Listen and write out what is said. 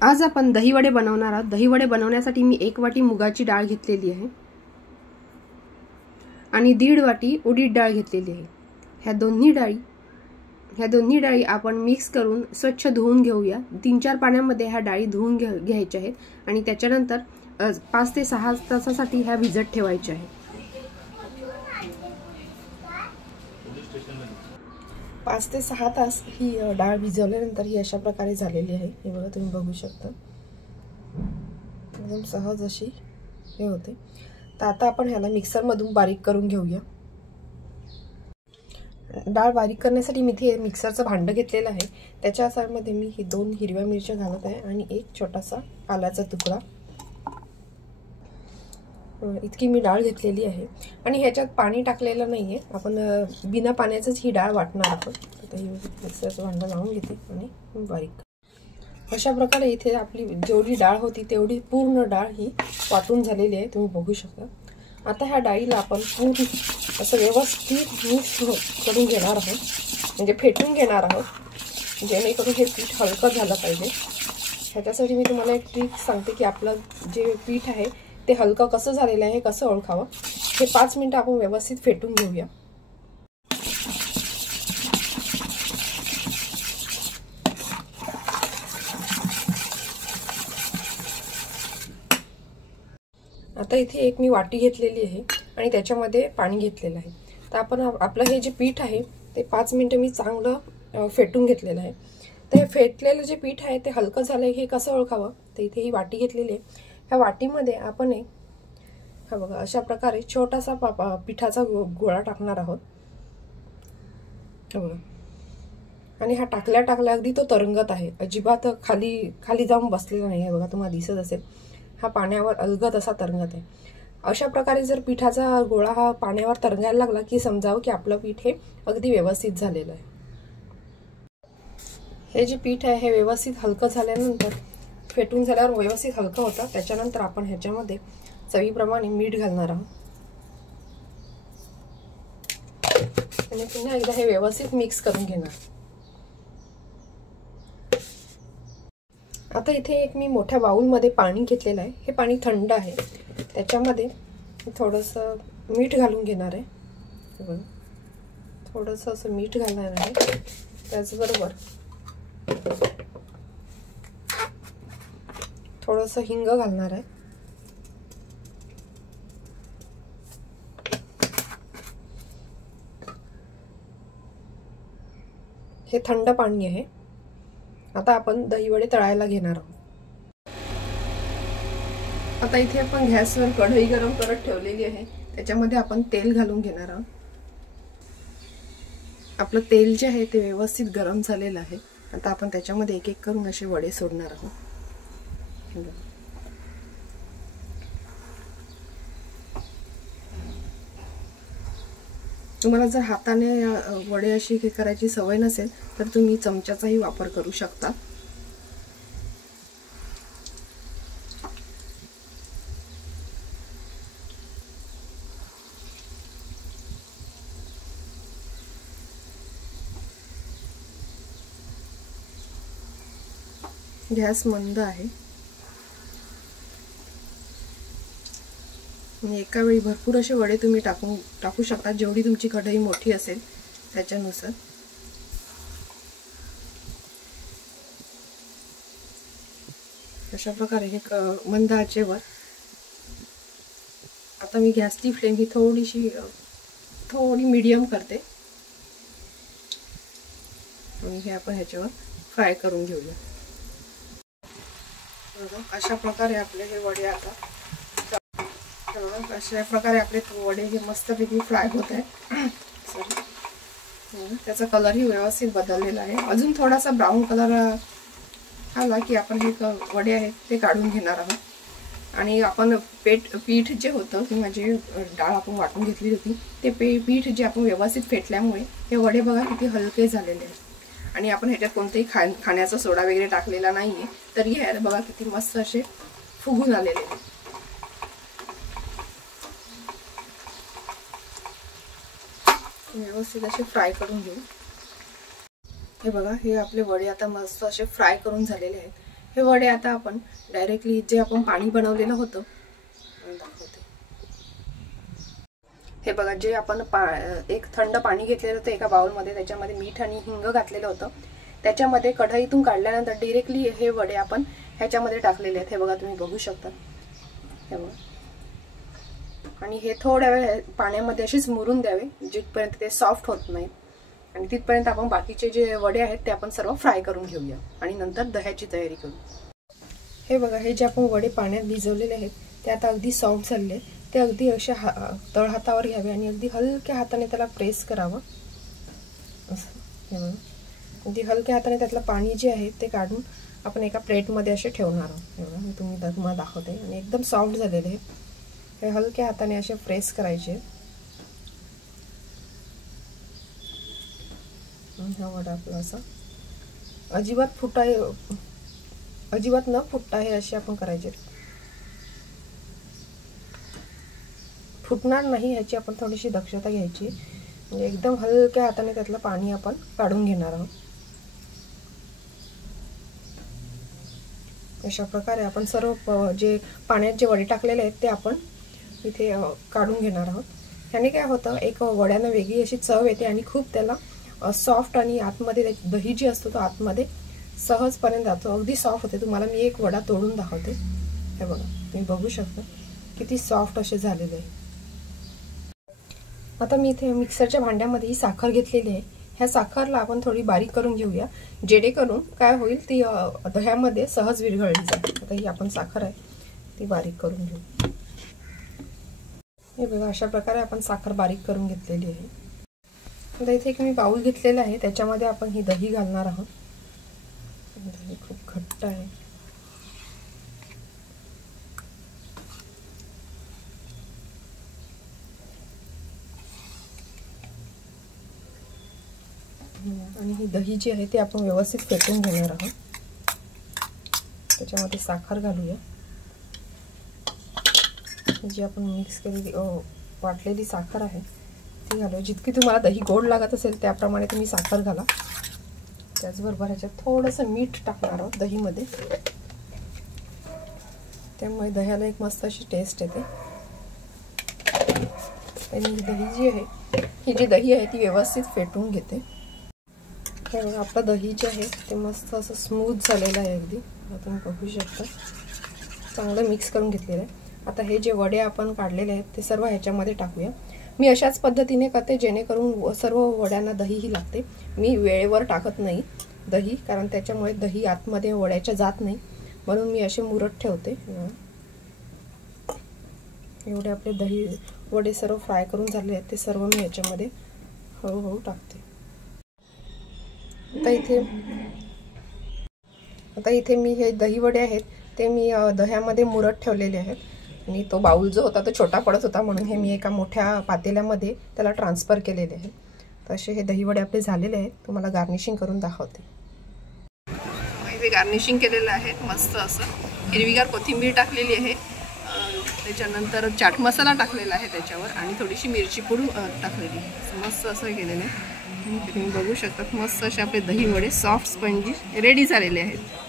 आज आपण दहीवडे बनवणार आहोत। दहीवडे बनवण्यासाठी मी 1 वाटी मुगाची डाळ घेतलेली आहे आणि 1.5 वाटी उडीद डाळ घेतलेली आहे। ह्या दोन्ही डाळी आपण मिक्स करून स्वच्छ धुवून घेऊया। 3-4 पाण्यामध्ये ह्या डाळी धुवून घ्यायच्या आहेत आणि त्याच्यानंतर 5 ते 6 तासासाठी ह्या भिजत ठेवायच्या आहेत। 5 ते 6 तास ही डाळ भिजवल्यानंतर ही अशा प्रकारे झालेली आहे। हे बघा, तुम्ही बघू शकता एकदम सहज अशी हे होते। तर आता आपण ह्याला मिक्सर मधून बारीक करून घेऊया। डाळ बारीक करण्यासाठी मी इथे मिक्सरचं भांडं घेतलेलं आहे। त्याच्यामध्ये मी ही 2 हिरव्या मिरच्या घालत आहे आणि एक छोटासा आल्याचा तुकडा, इतकी मी डाळ घेतलेली आहे आणि ह्याच्यात पाणी टाकलेलं नाहीये। आपण बिना पाण्याचंच ही डाळ वाटणार आहोत। तर ही मिक्सरचं भांडं लावून घेते आणि बारीक अशा प्रकारे इथे आपली जेवढी डाळ होती तेवढी पूर्ण डाळ ही वाटून झालेली आहे, तुम्ही बघू शकता। आता ह्या डाळीला आपण पूर्ण असं व्यवस्थित मिक्स करून घेणार आहोत, म्हणजे फेटून घेणार आहोत, जेणेकरून हे पीठ हलकं झालं पाहिजे। ह्याच्यासाठी मी तुम्हाला एक ट्रिक सांगते की आपलं जे पीठ आहे ते हलकं कसं झालेलं आहे, कसं ओळखावं। हे 5 मिनिटं आपण व्यवस्थित फेटून घेऊया। आता इथे एक मी वाटी घेतलेली आहे आणि त्याच्यामध्ये पाणी घेतलेलं आहे। तर आपण आपलं हे जे पीठ आहे ते 5 मिनिटं मी चांगलं फेटून घेतलेलं आहे। तर हे फेटलेलं जे पीठ आहे ते हलकं झालंय हे कसं ओळखावं, तर इथे ही वाटी घेतलेली आहे। ह्या वाटीमध्ये आपण हा बघा अशा प्रकारे छोटासा पिठाचा गोळा टाकणार आहोत। बघा, आणि हा टाकल्या अगदी तो तरंगत आहे, अजिबात खाली जाऊन बसलेला नाही आहे। बघा, तुम्हाला दिसत असेल हा पाण्यावर अलगद असा तरंगत आहे। अशा प्रकारे जर पिठाचा गोळा हा पाण्यावर तरंगायला लागला की समजावं की आपलं पीठ हे अगदी व्यवस्थित झालेलं आहे। हे जे पीठ आहे हे व्यवस्थित हलकं झाल्यानंतर, फेटून झाल्यावर व्यवस्थित हलकं होतं। त्याच्यानंतर आपण ह्याच्यामध्ये चवीप्रमाणे मीठ घालणार आहोत आणि पुन्हा एकदा हे व्यवस्थित मिक्स करून घेणार। आता इथे एक मी मोठ्या बाउलमध्ये पाणी घेतलेलं आहे। हे पाणी थंड आहे, त्याच्यामध्ये थोडंसं मीठ घालून घेणार आहे। थोडंसं असं मीठ घालणार आहे, त्याचबरोबर थोडंसं हिंग घालणार आहे। हे थंड पाणी आहे। आता आपण दहीवडे तळायला घेणार आहोत। आता इथे आपण गॅसवर कढई गरम करत ठेवलेली आहे, त्याच्यामध्ये आपण तेल घालून घेणार आहोत। आपलं तेल जे आहे ते व्यवस्थित गरम झालेलं आहे। आता आपण त्याच्यामध्ये एक एक करून असे वडे सोडणार आहोत। तुम्हाला जर हाताने वडे अशी हे करायची सवय नसेल तर तुम्ही चमच्याचाही वापर करू शकता। गॅस मंद आहे आणि एका वेळी भरपूर असे वडे तुम्ही टाकू शकता, जेवढी तुमची कढई मोठी असेल त्याच्यानुसार। अशा प्रकारे हे मंद आचेवर, आता मी गॅसची फ्लेम ही थोडी मीडियम करते आणि हे आपण ह्याच्यावर फ्राय करून घेऊया। अशा प्रकारे आपले हे वडे अशा प्रकारे आपले वडे हे मस्तपैकी फ्राय होत आहे। त्याचा कलरही व्यवस्थित बदललेला आहे। अजून थोडासा ब्राऊन कलर आला की आपण हे वडे आहेत ते काढून घेणार आहोत आणि आपण पीठ जे होतं किंवा जे डाळ आपण वाटून घेतली होती ते पीठ जे आपण व्यवस्थित फेटल्यामुळे हे वडे बघा किती हलके झालेले आहेत आणि आपण ह्याच्यात कोणतेही खाण्याचा सोडा वगैरे टाकलेला नाहीये, तरी हे बघा किती मस्त असे फुगून आलेले आहेत। व्यवस्थित असे फ्राय करून घेऊ। हे बघा, हे आपले वडे आता मस्त असे फ्राय करून झालेले आहेत। हे वडे आता आपण डायरेक्टली जे आपण पाणी बनवलेलं होतं दाखवते. हे बघा, जे आपण एक थंड पाणी घेतलेलं होतं एका बाउलमध्ये, त्याच्यामध्ये मीठ आणि हिंग घातलेलं होतं. त्याच्यामध्ये कढईतून काढल्यानंतर डायरेक्टली हे वडे आपण ह्याच्यामध्ये टाकलेले आहेत. हे बघा, तुम्ही बघू शकता. हे बघा, आणि हे थोड्या वेळ पाण्यामध्ये असेच मुरून द्यावे जिथपर्यंत ते सॉफ्ट होत नाही. आणि तिथपर्यंत आपण बाकीचे जे वडे आहेत ते आपण सर्व फ्राय करून घेऊया आणि नंतर दह्याची तयारी करू. हे बघा, हे जे आपण वडे पाण्यात भिजवलेले आहेत ते आता अगदी सॉफ्ट झालेले. ते अगदी अशा तळहातावर घ्यावे आणि अगदी हलक्या हाताने त्याला प्रेस करावं असं. हे बघा, अगदी हलक्या हाताने त्यातलं पाणी जे आहे ते काढून आपण एका प्लेटमध्ये असे ठेवणार आहोत. हे बघा, मी तुम्हाला दाखवते. आणि एकदम सॉफ्ट झालेले हे हलक्या हाताने असे प्रेस करायचे. हा वडा आपला असा अजिबात न फुटता हे असे आपण करायचे. फुटणार नाही ह्याची आपण थोडीशी दक्षता घ्यायची. म्हणजे एकदम हलक्या हाताने त्यातलं पाणी आपण काढून घेणार आहोत. अशा प्रकारे आपण सर्व जे पाण्यात जे वडे टाकलेले आहेत ते आपण इथे काढून घेणार आहोत. ह्याने काय होतं, एक वड्यानं वेगळी अशी चव येते आणि खूप त्याला सॉफ्ट आणि आतमध्ये दही जी असतो तो आतमध्ये सहजपर्यंत जातो. अगदी सॉफ्ट होते. तुम्हाला मी एक वडा तोडून दाखवते. हे बघा, तुम्ही बघू शकता किती सॉफ्ट असे झालेले आहे. आता मी इथे मिक्सरच्या भांड्यामध्ये ही साखर घेतलेली आहे. ह्या साखरला आपण थोडी बारीक करून घेऊया, जेणेकरून काय होईल ती दह्यामध्ये सहज विरघळली जाते. आता ही आपण साखर आहे ती बारीक करून घेऊ. हे बघा, अशा प्रकारे आपण साखर बारीक करून घेतलेली आहे. आता इथे एक मी बाउल घेतलेला आहे, त्याच्यामध्ये आपण ही दही घालणार आहोत. दही खूप घट्ट आहे. आणि ही दही जी आहे ती आपण व्यवस्थित फेटून घेणार आहोत. त्याच्यामध्ये साखर घालूया. जी आपण मिक्स केलेली वाटलेली साखर आहे ती घालूया. जितकी तुम्हाला दही गोड लागत असेल त्याप्रमाणे तुम्ही साखर घाला. त्याचबरोबर ह्याच्यात थोडंसं मीठ टाकणार आहोत दहीमध्ये. त्यामुळे दह्याला एक मस्त अशी टेस्ट येते. आणि ही दही जी आहे, ही जी दही आहे ती व्यवस्थित फेटून घेते. हे बघा, आपलं दही जे आहे ते मस्त असं स्मूथ झालेलं आहे अगदी. तुम्ही बघू शकता. चांगलं मिक्स करून घेतलेलं आहे. आता हे जे वडे आपण काढलेले आहेत ते सर्व ह्याच्यामध्ये टाकूया. मी अशाच पद्धतीने करते जेणेकरून सर्व वड्यांना दहीही लागते. मी वेळेवर टाकत नाही दही, कारण त्याच्यामुळे दही आतमध्ये वड्याच्या जात नाही, म्हणून मी असे मुरत ठेवते. एवढे आपले दही वडे सर्व फ्राय करून झाले आहेत ते सर्व मी याच्यामध्ये हळूहळू टाकते. आता इथे मी हे दही वडे आहेत ते मी दह्यामध्ये मुरत ठेवलेले आहेत. आणि तो बाउल जो होता तो छोटा पडत होता, म्हणून हे मी एका मोठ्या पातेल्यामध्ये त्याला ट्रान्सफर केलेले आहे. तर असे हे दही वडे आपले झालेले आहेत. तुम्हाला गार्निशिंग करून दाखवते. इथे गार्निशिंग केलेलं आहे मस्त असं. हिरवीगार कोथिंबीर टाकलेली आहे, त्याच्यानंतर चाट मसाला टाकलेला आहे त्याच्यावर, आणि थोडीशी मिरची पूड टाकलेली आहे. मस्त असं केलेलं आहे. तुम्ही बघू शकता. मस्त असे आपले दही वडे सॉफ्ट स्पंजी रेडी झालेले आहेत.